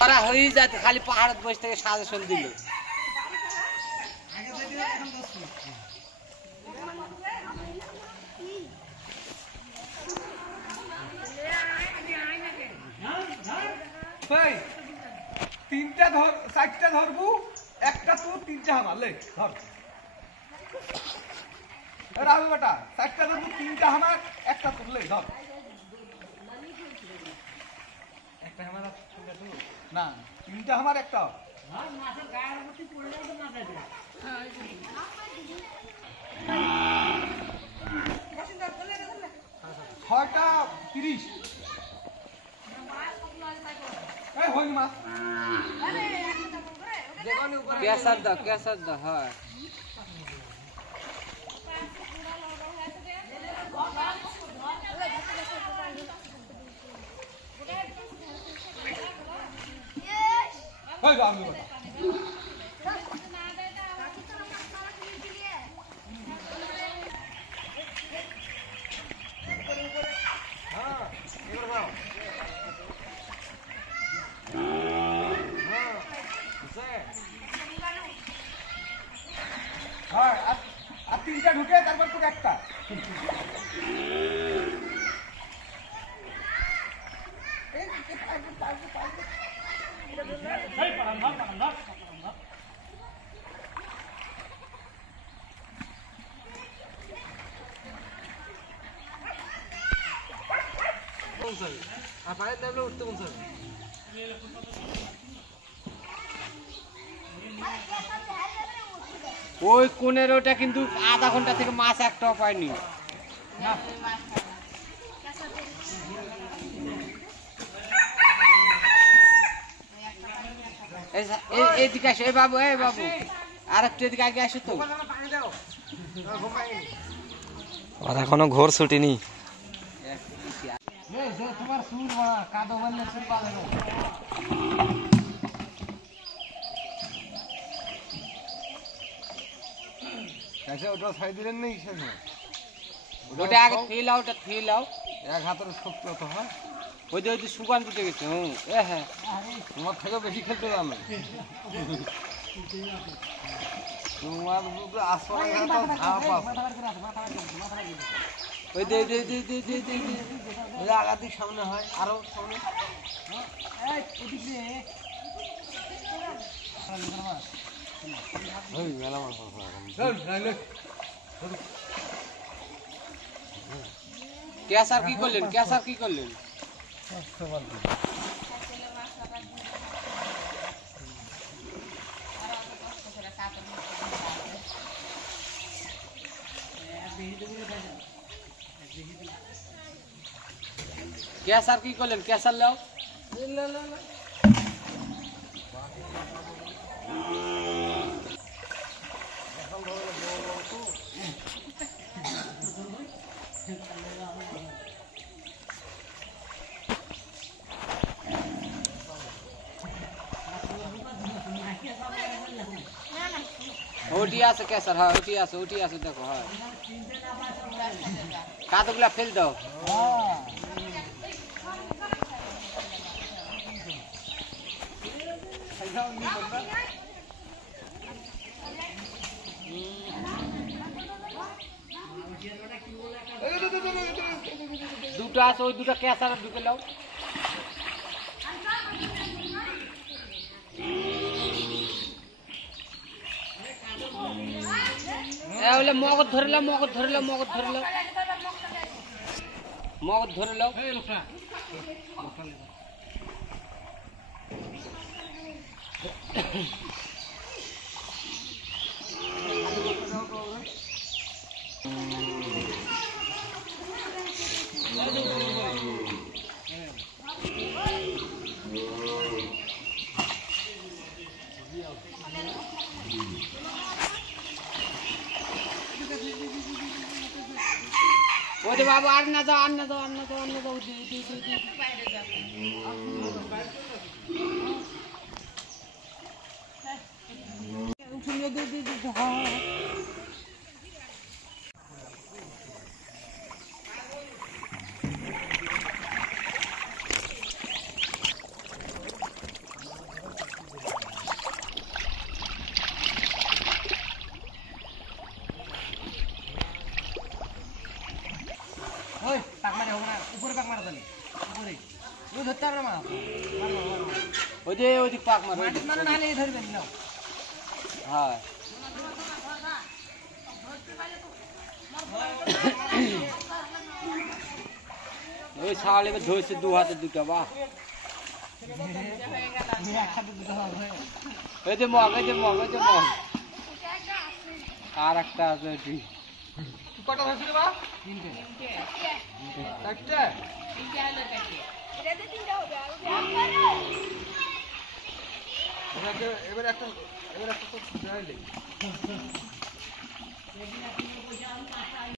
তারা হয়ে যাচ্ছে খালি পাহাড়ের বসে থেকে সাজেশন দিল। তিনটা ধর, চারটা ধরবো, একটা তো তিনটা হামার লে ধর। রাহুল বেটা, চারটা ধরবো, তিনটা হামার, একটা তুললে ধর। না, তিনটা হামার একটা। ছয়টা 30। হইনি মাছ কেসার দা হয় আমি আর তিনটা ঢুকে তারপর তোর একটা। উঠতে বলছে ওই কোণের ওটা কিন্তু আধা ঘন্টা থেকে মাছ একটাও পায়নি। এদিকে আসো, এই বাবু আর একটু এদিকে আগে আসো তো। আর এখনো ঘোর ছুটিনি। তোমার সুর কাদো বললে সুর পাবে না। ওটা ছাই দিলেন নেই, ওটা আগে ফেলাও, ওটা ফেলাও। এক হাতের শক্তি অত হয়। ওই যে সুগান ফুটে গেছে। হ্যাঁ, তোমার থেকেও বেশি খেলতে জানো। তোমার ওই আগাদিক সামনে হয়, আরো সামনে। মেলা মাছ ক্যাসার কি করলেন? ক্যাসার লাও। ওটি আছে ক্যাসার, হ্যাঁ ওটি আছে দেখো। হ্যাঁ, কাদগুলা ফেল দাও। দুটো আছে, ওই দুটো ক্যাসার ঢুকে লাও। মগজ ধরে লাও। ওরে বাবা, আর না যাও। তাহলে উপরে ও ধরতে পারবে না ওই যে ওইদিক পাক মারো মাটি মানে নাহলে ধরবেন না হ্যাঁ ওই শাল এবার ধরছে দু হাতে দুটো বাহ এই যে মগ এই যে মগ এই যে মগ আর একটা আছে ওইটি কটা ধরছি রে বা তিনটে চারটে এবার একটা তো যাইলে